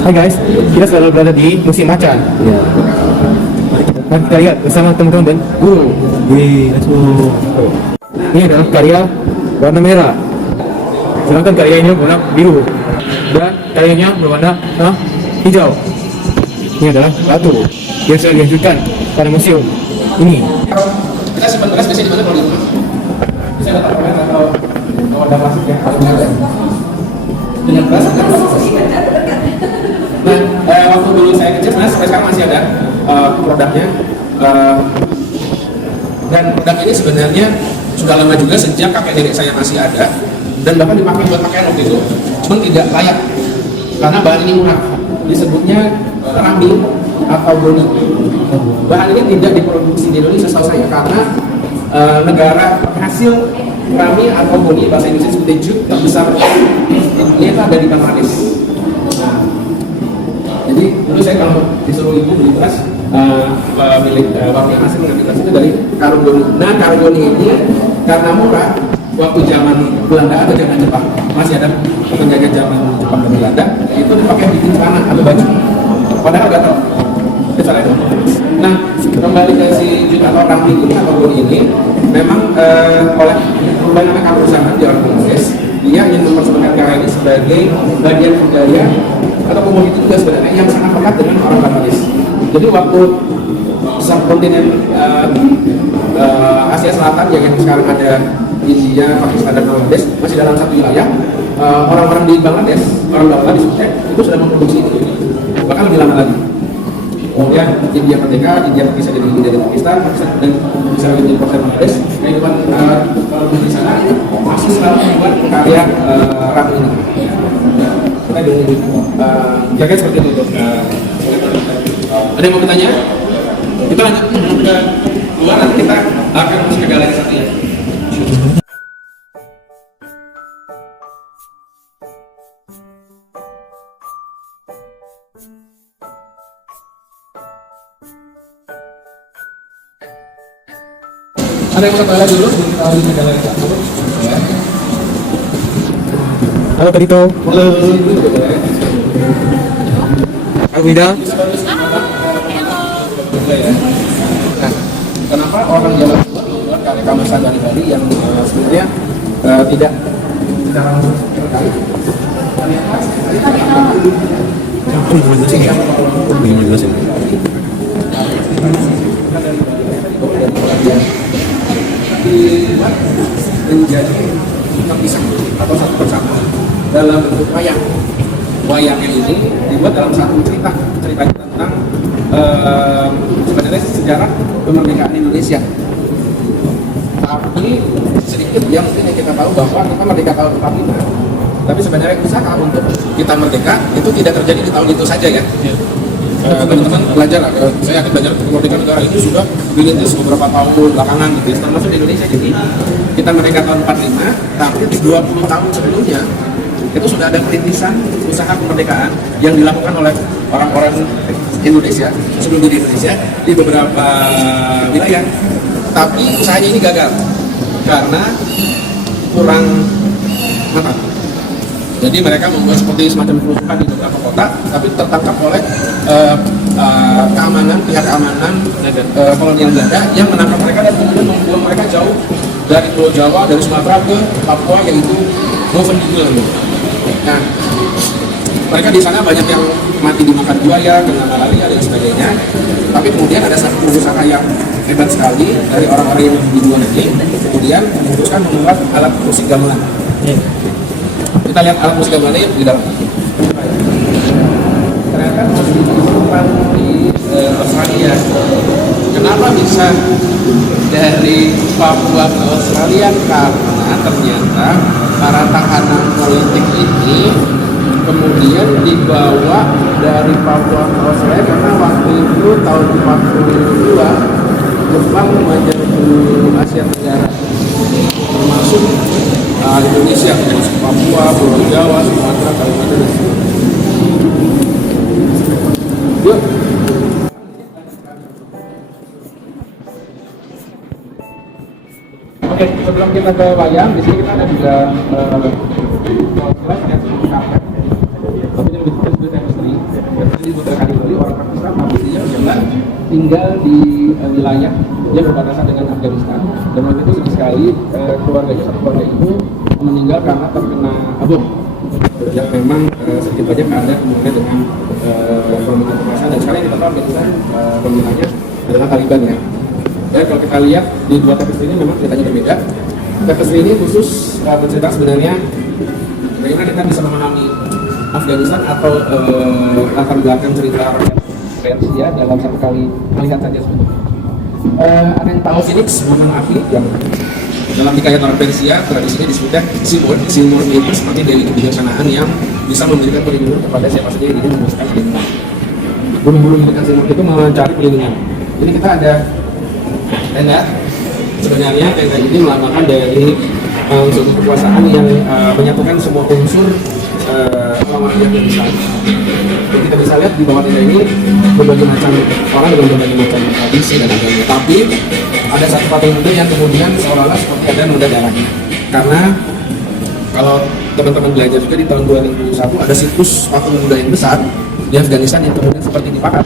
Hai guys, kita sekarang berada di musim macan. Ya. Mari kita lihat bersama teman-teman dan guru. Let's go. Ini adalah karya warna merah, sedangkan karya ini berwarna biru dan karyanya berwarna hijau. Ini adalah batu yang sudah dihancurkan pada museum ini. Kita simpan beras biasanya di mana kalau di rumah? Bisa dapat beras atau Ada plastik ya? dengan beras ada. Nah, waktu dulu saya kecil sebenarnya sampai sekarang masih ada produknya. Dan produk ini sebenarnya sudah lama juga, sejak kakek nenek saya masih ada, dan bahkan dipakai buat pakaian waktu itu. Cuman tidak layak karena bahan ini murah. Disebutnya keramik atau goni. Bahan ini tidak diproduksi di Indonesia setahu saya karena negara penghasil keramik atau goni, bahasa Indonesia seperti jute terbesar di dunia itu ada di Bangladesh. Nah, jadi dulu saya kalau disuruh ibu beli beras, milik bapak yang asli mengambil beras itu dari karung goni. Nah, karung goni ini karena murah, waktu zaman Belanda atau zaman Jepang, masih ada penjaga zaman Jepang dan Belanda, itu dipakai bikin celana atau baju. Padahal nggak tahu. Nah, kembali ke si juta atau orang ini atau goni ini, memang oleh beberapa perusahaan di orang Bangladesh, dia ingin mempersembahkan karya ini sebagai bagian budaya atau komoditi juga sebenarnya yang sangat pekat dengan orang Bangladesh. Jadi waktu subkontinen Asia Selatan yang sekarang ada India, Pakistan dan Bangladesh masih dalam satu wilayah, orang-orang di Bangladesh, orang Bangladesh itu sudah memproduksi itu, bahkan lebih lama lagi. Kemudian India merdeka, India bisa jadi India dan Pakistan dan bisa jadi Pakistan Bangladesh. Kehidupan di sana masih selalu membuat karya ramu ini. Kita jaga seperti itu untuk. Ada yang mau bertanya? Kita lanjut ke luar, nanti kita akan masuk ke galeri satu ya. Ada yang mau kembali dulu sebelum kita lanjut ke galeri satu? Ya. Halo Tadito. Halo. Halo Mida. Nah, kenapa orang Jawa membuat karya kamasan dari Bali yang sebenarnya tidak secara langsung terkait? Dibuat menjadi terpisah atau satu persatu dalam bentuk wayang. Wayangnya ini dibuat dalam satu cerita tentang sebenarnya sejarah kemerdekaan Indonesia. Tapi sedikit yang mungkin kita tahu bahwa kita merdeka tahun 45, tapi sebenarnya usaha untuk kita merdeka itu tidak terjadi di tahun itu saja ya. Teman-teman belajar lah, saya akan belajar kemerdekaan negara itu sudah dirintis beberapa tahun belakangan gitu, termasuk di Indonesia. Jadi kita merdeka tahun 45, tapi 20 tahun sebelumnya itu sudah ada perintisan usaha kemerdekaan yang dilakukan oleh orang-orang Indonesia sebelum di Indonesia di beberapa wilayah. Tapi usahanya ini gagal karena kurang matang. Jadi mereka membuat seperti semacam kerusuhan di beberapa kota, tapi tertangkap oleh pihak keamanan kolonial Belanda yang menangkap mereka dan kemudian membuang mereka jauh dari Pulau Jawa, dari Sumatera ke Papua, yaitu Movenpick. Nah, mereka di sana banyak yang mati dimakan buaya, kena malaria dan sebagainya. Tapi kemudian ada satu pengusaha yang hebat sekali dari orang-orang yang di luar negeri, kemudian memutuskan membuat alat musik gamelan. Kita lihat alat musik gamelannya di dalam. Ternyata masih disimpan di Australia. Kenapa bisa dari Papua ke Australia? Karena ternyata para tahanan politik ini kemudian dibawa dari Papua ke Australia karena waktu itu tahun 42 Jepang menjadi Asia Tenggara, termasuk Indonesia, termasuk Papua, Pulau Jawa, Sumatera, Kalimantan dan sebagainya. Yuk. Oke, sebelum kita ke wayang, di sini kita ada juga kelas yang karpet, tapi yang lebih chemistry. tinggal di wilayah yang berbatasan dengan Afghanistan, dan waktu itu sedih sekali keluarganya, satu keluarga itu meninggal karena terkena bom yang memang sedikit banyak ada hubungannya dengan kelompok kekuasaan. Dan sekarang yang kita tahu Afghanistan pemerintahnya adalah Taliban ya. Dan kalau kita lihat di dua teks ini memang ceritanya berbeda. Teks ini khusus bercerita sebenarnya bagaimana kita bisa memahami Afghanistan atau latar belakang cerita Persia dalam satu kali melihat saja sebetulnya. Ada yang tahu Phoenix, gunung api yang dalam hikayat orang Persia tradisinya disebutnya Simurg. Simurg itu seperti dewi kebijaksanaan yang bisa memberikan perlindungan kepada siapa saja yang ingin memuaskan perlindungan. Gunung-gunung dekat Simurg itu mencari perlindungan. Ini kita ada tenda. Sebenarnya tenda ini melambangkan dari unsur kekuasaan yang menyatukan semua unsur orang-orang yang bisa. Jadi kita bisa lihat di bawah tenda ini berbagai macam orang dengan berbagai macam tradisi dan agama. Tapi ada satu patung Buddha yang kemudian seolah-olah seperti ada noda darahnya. Karena kalau teman-teman belajar juga di tahun 2001 ada situs patung Buddha yang besar di Afghanistan yang kemudian seperti dipakat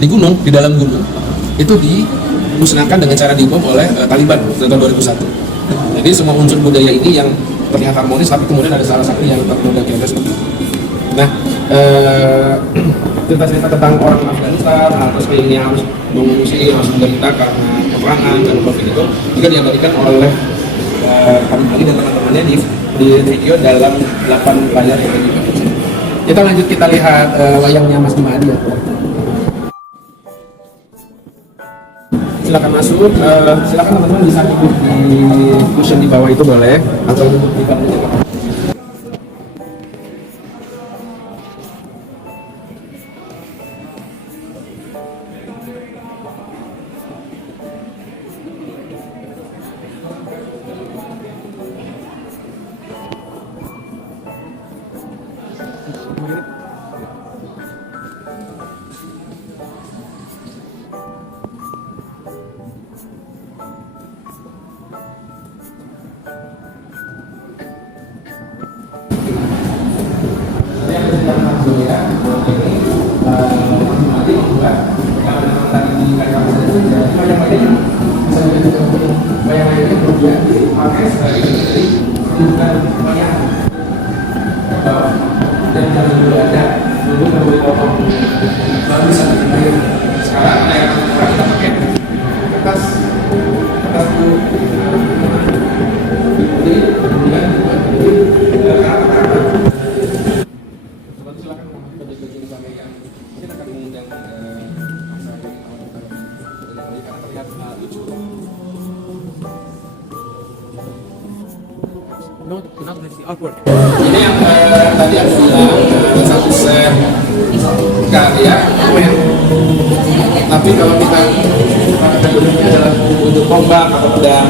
di gunung, di dalam gunung. Itu dimusnahkan dengan cara dibom oleh Taliban tahun 2001. Jadi semua unsur budaya ini yang terlihat harmonis, tapi kemudian ada salah satu yang ternoda chaos. Nah, cerita-cerita tentang orang Afghanistan atau yang harus mengungsi, harus menderita karena peperangan dan konflik itu juga diabadikan oleh kami dan teman-temannya di video dalam 8 layar yang juga. Kita lanjut, kita lihat wayangnya Mas Jumadi ya. Silakan masuk, silakan teman-teman bisa duduk di cushion di bawah itu boleh, atau duduk di bangku. Sekarang kita pakai kertas ini yang tadi aku bilang satu set karya keren. Tapi kalau kita bentuknya adalah bentuk tombak atau pedang,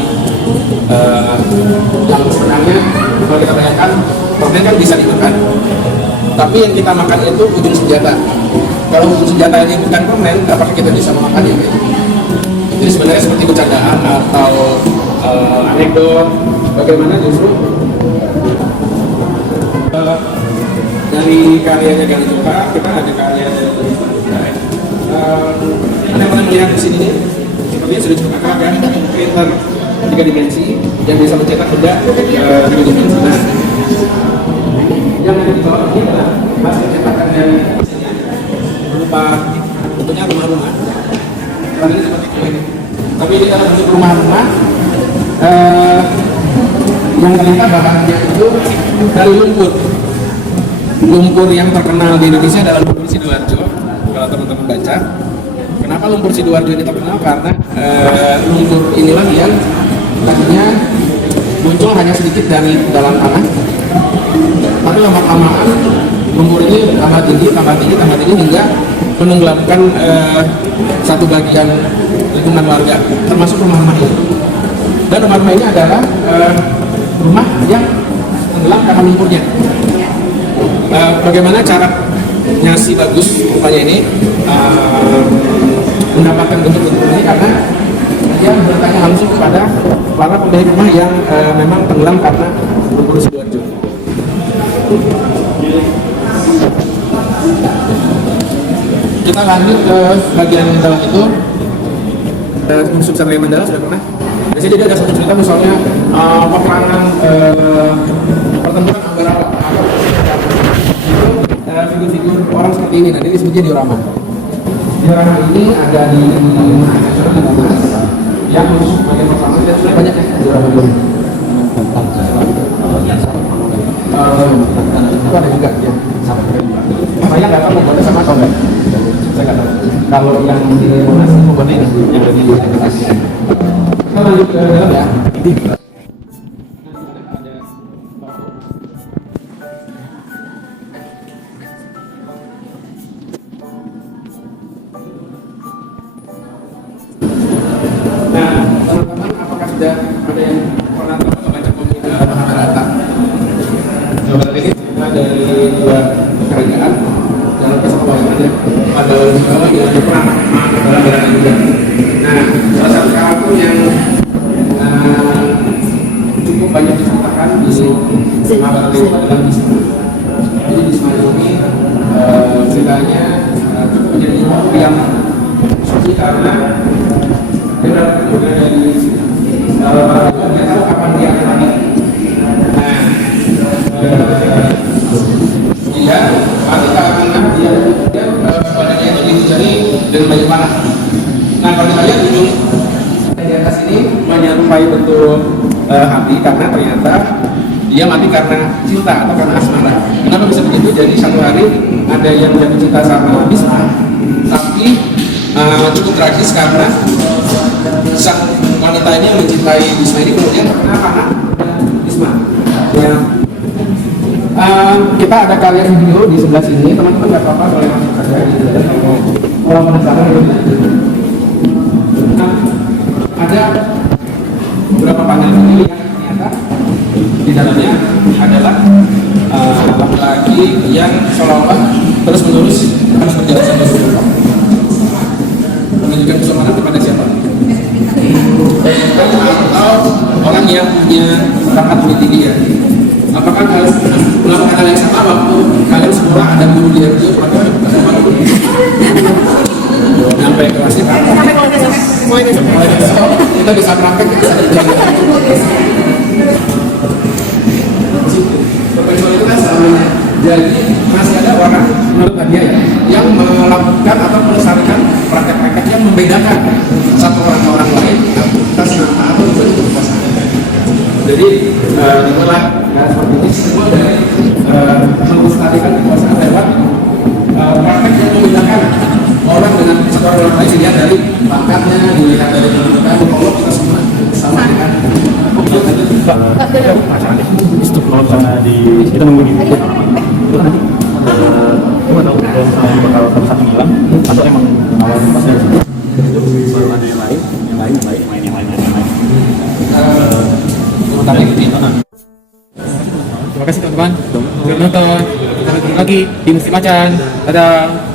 yang sebenarnya kalau kita bayangkan permen kan bisa dimakan, tapi yang kita makan itu ujung senjata. Kalau ujung senjata ini bukan permen, apakah kita bisa memakannya? Jadi sebenarnya seperti bercandaan atau anekdot bagaimana justru dari karyanya Gali Joka, kita ada karya dari Anda pernah melihat di sini nih, sepertinya sudah cukup akrab kan, printer 3 dimensi yang bisa mencetak benda 3 dimensi. Nah, yang ada di bawah ini adalah hasil cetakan dari berupa bentuknya rumah-rumah. Tadi seperti ini, tapi ini dalam bentuk rumah-rumah yang ternyata bahannya itu dari lumpur. Lumpur yang terkenal di Indonesia adalah lumpur Sidoarjo. Kalau teman-teman baca, kenapa lumpur Sidoarjo ini terkenal? Karena lumpur inilah yang tadinya muncul hanya sedikit dari dalam tanah, tapi lama-lamaan lumpur ini tambah tinggi hingga menenggelamkan satu bagian lingkungan warga, termasuk rumah-rumah ini. Dan rumah-rumah ini adalah rumah yang tenggelam karena lumpurnya. Bagaimana caranya si bagus rupanya ini mendapatkan bentuk-bentuk ini, karena dia bertanya langsung kepada para pemilik rumah yang memang tenggelam karena lumpur Sidoarjo. Kita lanjut ke bagian dalam itu. Unsur Satria Mandala sudah pernah. Di sini dia ada satu cerita misalnya peperangan pertempuran Ambarawa. Itu figur-figur orang seperti ini. Nanti disebutnya diorama. Diorama ini ada di yang khusus bagian pertama dan sudah banyak ya diorama ini. Itu ada juga ya. Saya nggak tahu membuatnya sama atau enggak. Saya nggak tahu. Kalau yang di Monas membuatnya ini yang dari Bekasi. Kita lanjut ke dalam ya. Nah, teman-teman, apakah sudah ada yang pernah membaca komik Mahabharata? Coba ini dari dua kerajaan dalam kisah pewayangannya pada Jawa yang berperang dalam berada juga. Nah, salah satu karakter yang cukup banyak diceritakan di Mahabharata itu adalah Bisma. Jadi Bisma ini ceritanya cukup menjadi yang suci karena dia berada dari dia tahu kapan dia akan mati. Nah, dia mati karena dia badannya itu dicari dengan banyak panah. Nah, kalau kita lihat ujung di atas ini menyerupai bentuk hati karena ternyata dia mati karena cinta atau karena asmara. Kenapa bisa begitu? Jadi satu hari ada yang jatuh cinta sama Bisma, tapi cukup tragis karena sang wanita ini yang mencintai Bisma ini kemudian terkena panah Bisma. Ya. Kita ada karya video di sebelah sini, teman-teman nggak apa-apa boleh masuk saja kalau penasaran. Nah, ada beberapa panel video yang ternyata di dalamnya adalah laki-laki yang seolah-olah terus-menerus harus berjalan sampai surga. Menunjukkan kesopanan kepada siapa? Atau orang yang punya bakat lebih tinggi ya. Apakah kalian melakukan hal yang sama waktu kalian semua ada guru di RJ atau sampai kelasnya kan? Mulai besok kita bisa praktek kita bisa berpencualitas namanya. Jadi masih ada orang menurut dia ya yang melakukan atau melestarikan praktek-praktek yang membedakan satu orang ke orang lain atas nama atau bentuk kekuasaan. Jadi itulah seperti ini semua dari melestarikan kekuasaan lewat praktek yang membedakan orang dengan satu orang lain dilihat dari bakatnya, dilihat dari kedudukan. Kalau kita semua sama dengan karena kita nunggu di itu nanti cuma tahu kalau misalnya bakal satu hilang atau emang awal pasnya itu baru ada yang lain Terima kasih teman-teman sudah menonton. Kita bertemu lagi di Musim Macan. Dadah.